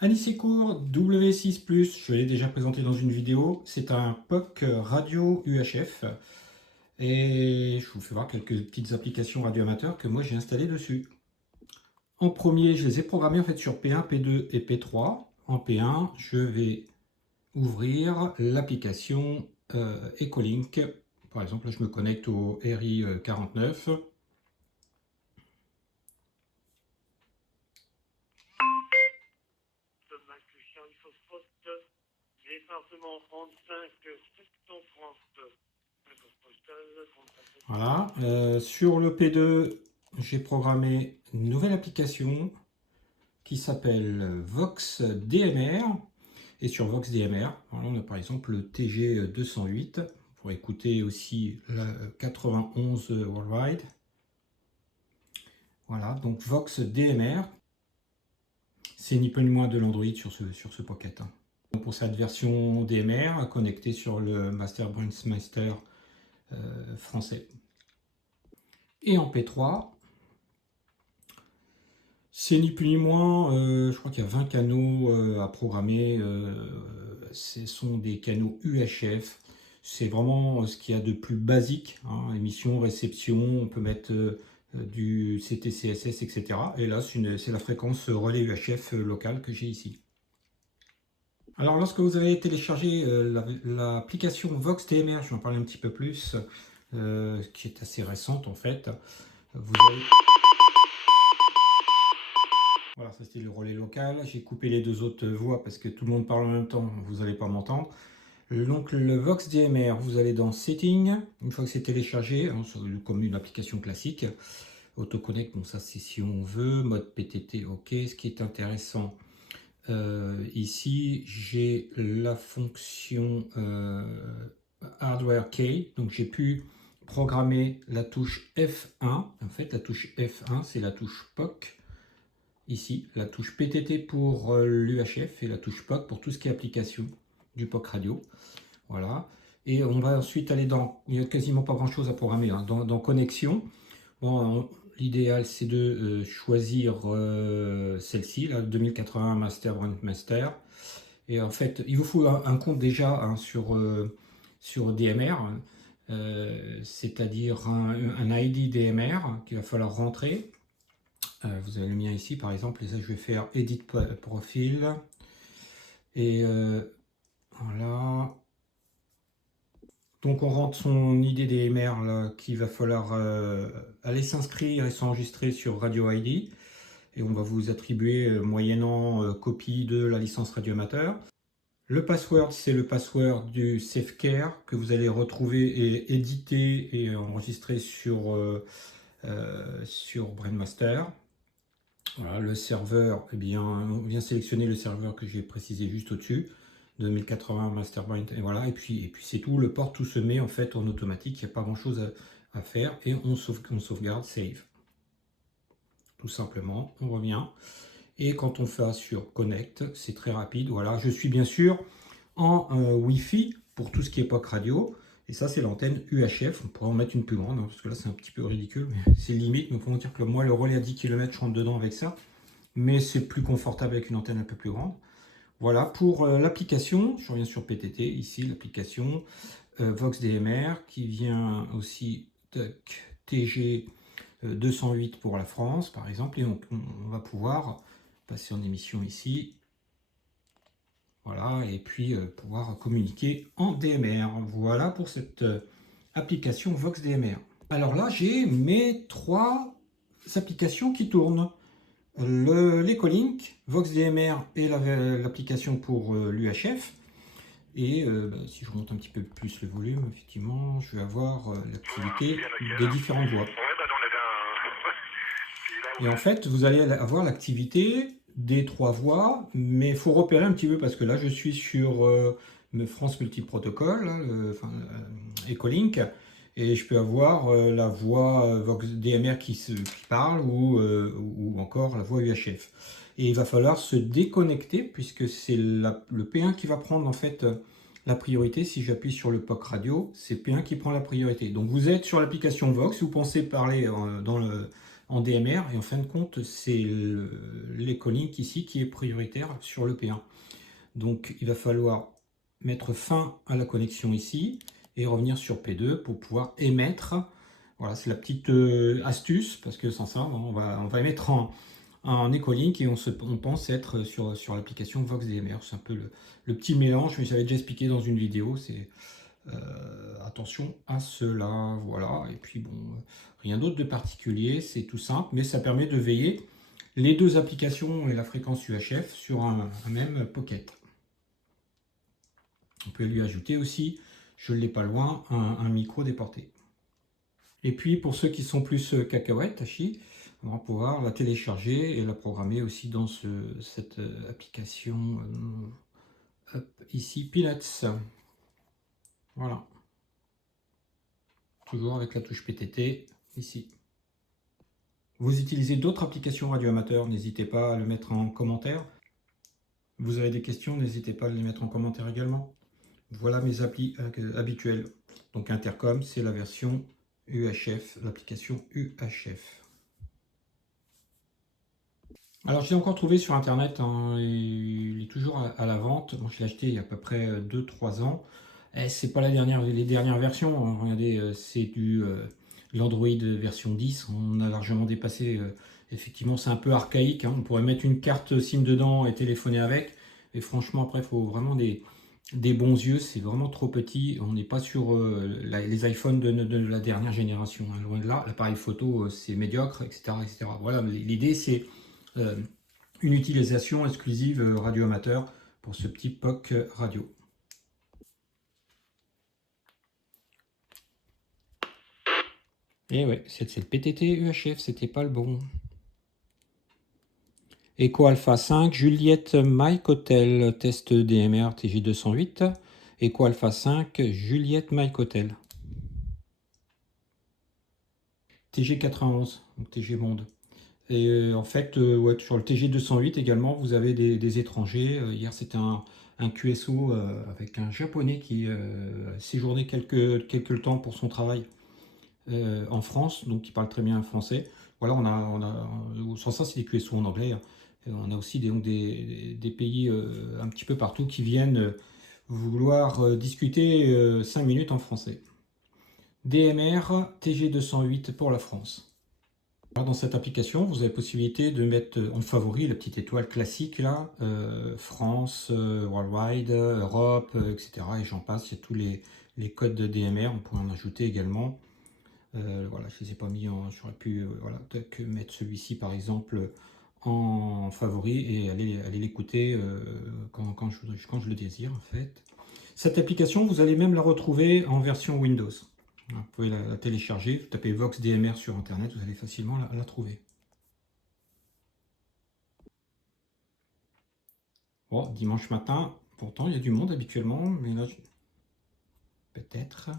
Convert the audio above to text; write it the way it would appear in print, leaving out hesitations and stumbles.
Alice Secours W6+, je l'ai déjà présenté dans une vidéo, c'est un POC radio UHF et je vous fais voir quelques petites applications radio amateurs que moi j'ai installées dessus. En premier, je les ai programmés en fait sur P1, P2 et P3. En P1, je vais ouvrir l'application Echolink. Par exemple, là, je me connecte au RI49. Département 35, section France. Voilà. Sur le P2, j'ai programmé une nouvelle application qui s'appelle Vox DMR. Et sur Vox DMR, voilà, on a par exemple le TG208 pour écouter aussi la 91 Worldwide. Voilà, donc Vox DMR, c'est ni peu ni moins de l'Android sur ce Pocket. Donc pour cette version DMR, connectée sur le Master Brandmeister français. Et en P3, c'est ni plus ni moins, je crois qu'il y a 20 canaux à programmer. Ce sont des canaux UHF. C'est vraiment ce qu'il y a de plus basique. Hein, émission, réception, on peut mettre du CTCSS, etc. Et là, c'est la fréquence relais UHF locale que j'ai ici. Alors, lorsque vous avez téléchargé l'application Vox DMR, je vais en parler un petit peu plus, qui est assez récente en fait, vous allez... Voilà, ça c'était le relais local. J'ai coupé les deux autres voix parce que tout le monde parle en même temps, vous n'allez pas m'entendre. Donc le Vox DMR, vous allez dans Settings, une fois que c'est téléchargé, hein, comme une application classique. Autoconnect, bon ça c'est si on veut, mode PTT, ok. Ce qui est intéressant, ici j'ai la fonction Hardware Key, donc j'ai pu programmer la touche F1. En fait la touche F1 c'est la touche POC. Ici, la touche PTT pour l'UHF et la touche POC pour tout ce qui est application du POC radio. Voilà. Et on va ensuite aller dans, il n'y a quasiment pas grand chose à programmer, hein, dans connexion. Bon, l'idéal c'est de choisir celle-ci, la 2080 Master Brandmeister. Et en fait, il vous faut un compte déjà hein, sur DMR, c'est-à-dire un ID DMR qu'il va falloir rentrer. Vous avez le mien ici par exemple, et ça je vais faire Edit Profil. Et voilà. Donc on rentre son ID DMR qu'il va falloir aller s'inscrire et s'enregistrer sur Radio ID. Et on va vous attribuer moyennant copie de la licence radio amateur. Le password, c'est le password du SafeCare que vous allez retrouver et éditer et enregistrer sur Brandmaster. Voilà, le serveur, eh bien, on vient sélectionner le serveur que j'ai précisé juste au-dessus, 2080 Masterbind, et voilà, et puis c'est tout, le port, tout se met en fait en automatique, il n'y a pas grand-chose à faire, et on sauvegarde, save. Tout simplement, on revient, et quand on fait sur Connect, c'est très rapide, voilà, je suis bien sûr en Wi-Fi pour tout ce qui est POC radio, et ça c'est l'antenne UHF, on pourrait en mettre une plus grande, hein, parce que là c'est un petit peu ridicule, mais c'est limite, mais pour dire que moi le relais à 10 km, je rentre dedans avec ça, mais c'est plus confortable avec une antenne un peu plus grande. Voilà, pour l'application, je reviens sur PTT, ici l'application Vox DMR, qui vient aussi TG 208 pour la France, par exemple, et on va pouvoir passer en émission ici, voilà, et puis pouvoir communiquer en DMR. Voilà pour cette application Vox DMR. Alors là, j'ai mes trois applications qui tournent. L'Ecolink, VoxDMR et l'application pour l'UHF. Et si je remonte un petit peu plus le volume, effectivement, je vais avoir l'activité des différentes voix. Et en fait, vous allez avoir l'activité des trois voix, mais il faut repérer un petit peu parce que là, je suis sur France Multiprotocol, Ecolink, et je peux avoir la voix Vox DMR qui parle ou encore la voix UHF. Et il va falloir se déconnecter puisque c'est le P1 qui va prendre en fait la priorité. Si j'appuie sur le POC radio, c'est P1 qui prend la priorité. Donc vous êtes sur l'application Vox, vous pensez parler en DMR, et en fin de compte, c'est l'Echolink ici qui est prioritaire sur le P1. Donc il va falloir mettre fin à la connexion ici et revenir sur P2 pour pouvoir émettre. Voilà, c'est la petite astuce, parce que sans ça, on va émettre en Echolink et on pense être sur l'application VoxDMR. C'est un peu le petit mélange, mais j'avais déjà expliqué dans une vidéo. C'est attention à cela, voilà. Et puis bon, rien d'autre de particulier, c'est tout simple, mais ça permet de veiller les deux applications et la fréquence UHF sur un même Pocket. On peut lui ajouter aussi, je ne l'ai pas loin, un micro déporté. Et puis pour ceux qui sont plus cacahuètes, Tachi, on va pouvoir la télécharger et la programmer aussi dans cette application ici, Pilots. Voilà. Toujours avec la touche PTT ici. Vous utilisez d'autres applications radioamateurs, n'hésitez pas à le mettre en commentaire. Vous avez des questions, n'hésitez pas à les mettre en commentaire également. Voilà mes applis habituelles. Donc Intercom, c'est la version UHF, l'application UHF. Alors je l'ai encore trouvé sur internet, hein, il est toujours à la vente. Moi je l'ai acheté il y a à peu près 2-3 ans. C'est pas les dernières versions, hein. Regardez, c'est l'Android version 10. On a largement dépassé. Effectivement, c'est un peu archaïque, hein. On pourrait mettre une carte SIM dedans et téléphoner avec. Et franchement, après, il faut vraiment des bons yeux. C'est vraiment trop petit. On n'est pas sur les iPhones de la dernière génération, hein. Loin de là. L'appareil photo, c'est médiocre, etc., etc. Voilà, l'idée, c'est une utilisation exclusive radio amateur pour ce petit POC radio. Et ouais, c'est le PTT UHF, c'était pas le bon. Echo Alpha 5, Juliette Mike Hotel, test DMR TG208. Echo Alpha 5, Juliette Mike Hotel. TG91, donc TG Monde. Et en fait, ouais, sur le TG208 également, vous avez des étrangers. Hier, c'était un QSO avec un japonais qui séjournait quelques temps pour son travail en France, donc qui parle très bien français. Voilà, sans ça, c'est des QSO en anglais, hein. On a aussi des pays un petit peu partout qui viennent vouloir discuter 5 minutes en français. DMR TG208 pour la France. Alors, dans cette application, vous avez la possibilité de mettre en favori la petite étoile classique là, France, Worldwide, Europe, etc. Et j'en passe, il y a tous les codes de DMR, on pourrait en ajouter également. Voilà, je ne les ai pas mis en. J'aurais pu voilà, mettre celui-ci par exemple en favori et aller l'écouter quand je le désire en fait. Cette application, vous allez même la retrouver en version Windows. Vous pouvez la télécharger, vous tapez VoxDMR sur internet, vous allez facilement la trouver. Bon, dimanche matin, pourtant il y a du monde habituellement, mais là, peut-être.